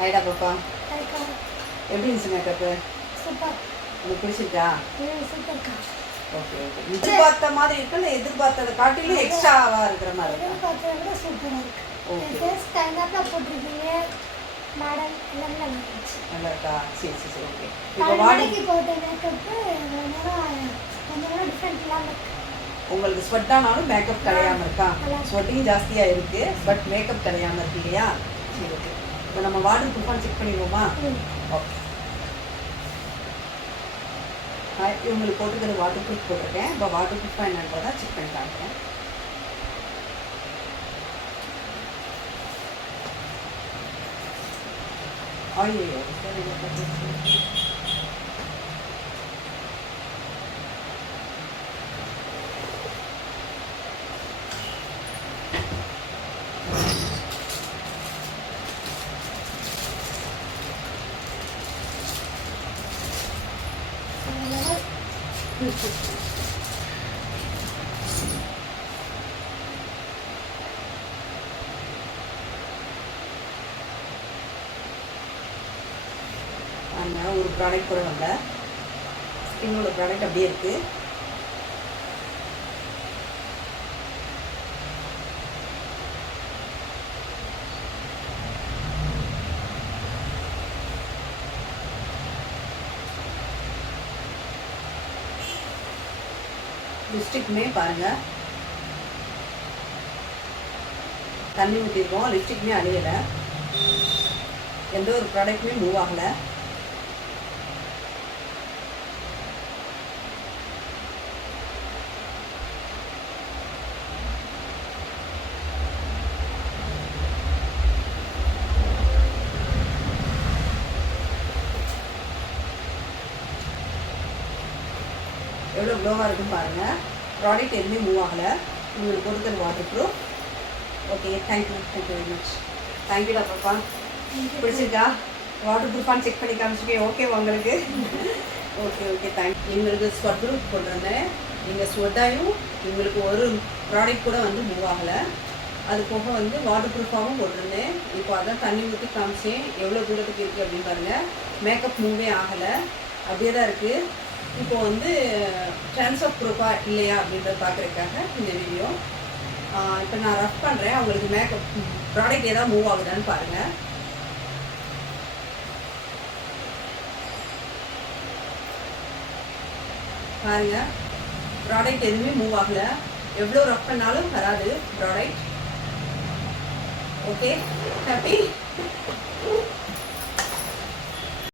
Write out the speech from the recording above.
ஹைடா பாப்பா, எப்படி இருந்துச்சு மேக்கப்பு? சூப்பர். உங்களுக்கு பிடிச்சிருக்கா? சூப்பர்க்கா. Okay okay. எதிர்பார்த்த மாதிரி இருக்கு இல்லை எதிர்பார்த்ததை காட்டிலும் எக்ஸ்ட்ராவா இருக்கிற மாதிரி இருக்கா? எதிர்பார்த்ததை விட சூப்பராக இருக்கு. ஓகே. ஃபேஸ் டைம்லாம் போட்டிருக்கீங்க மேடம், எல்லாமே நல்லா இருந்துச்சு. நல்லா இருக்கா? சரி சரி சரி ஓகே. இப்போ இப்போ வாடி வாடகைக்கு போட்ட மேக்கப்பு கொஞ்சம் நேரம் டிஃப்ரெண்ட் இல்லாமல் இருக்கு. உங்களுக்கு ஸ்வெட் ஆனாலும் மேக்கப் கலையாமல் இருக்கா? ஸ்வெட்டிங் ஜாஸ்தியாக இருக்கு, பட் மேக்கப் கலையாமல் இருக்கு இல்லையா? சரி ஓகே. இப்போ நம்ம வாட்டர் ப்ரூஃபாக செக் பண்ணிடுவோமா? ஓகே. இவங்களுக்கு போட்டுக்கிறது வாட்டர் ப்ரூஃப் போட்டிருக்கேன். இப்போ வாட்டர் ப்ரூஃபாக என்னன்றதை செக் பண்ணி காமிக்கிறேன். ஐயோ சரி ஒரு ப்ராடக்ட் கூட வரல, ஸ்கின்னோட ப்ராடக்ட் அப்படியே இருக்கு. லிப்ஸ்டிக்குமே பாருங்க, தண்ணி ஊற்றிருக்கோம், லிப்ஸ்டிக்குமே அழியலை, எந்த ஒரு ப்ராடக்ட்டுமே மூவ் ஆகலை. எவ்வளோ க்ளோவாக இருக்குன்னு பாருங்கள். ப்ராடக்ட் எதுவுமே மூவ் ஆகலை. உங்களுக்கு கொடுக்குறது water proof. Okay, thank you very much. தேங்க்யூடா பாப்பா. பிடிச்சிருக்கா? வாட்டர் ப்ரூஃபான்னு செக் பண்ணி காமிச்சிருக்கேன். ஓகேவா உங்களுக்கு? Okay okay thank you. எங்களுக்கு ஸ்வெட் ப்ரூஃப் போட்டிருந்தேன். நீங்கள் ஸ்வெட்டாயும் எங்களுக்கு ஒரு ப்ராடக்ட் கூட வந்து மூவ் ஆகலை. அது போக வந்து வாட்டர் ப்ரூஃபாகவும் போட்டிருந்தேன். இப்போ அதான் தண்ணி ஊற்றி காமிச்சேன். எவ்வளோ தூரத்துக்கு இருக்குது அப்படின்னு பாருங்கள். மேக்கப் மூவே ஆகலை, அப்படியே தான் இருக்குது. இப்போ வந்து ட்ரான்ஸ்ஃபர் ப்ரூஃபாக இல்லையா அப்படின்றத பார்க்குறதுக்காக இந்த வீடியோ. இப்போ நான் ரஃப் பண்ணுறேன். அவங்களுக்கு மேக்கப் ப்ராடக்ட் ஏதாவது மூவ் ஆகுதான்னு பாருங்கள். பாருங்கள், ப்ராடக்ட் எதுவுமே மூவ் ஆகலை. எவ்வளோ ரஃப் பண்ணாலும் வராது ப்ராடக்ட். Okay, happy.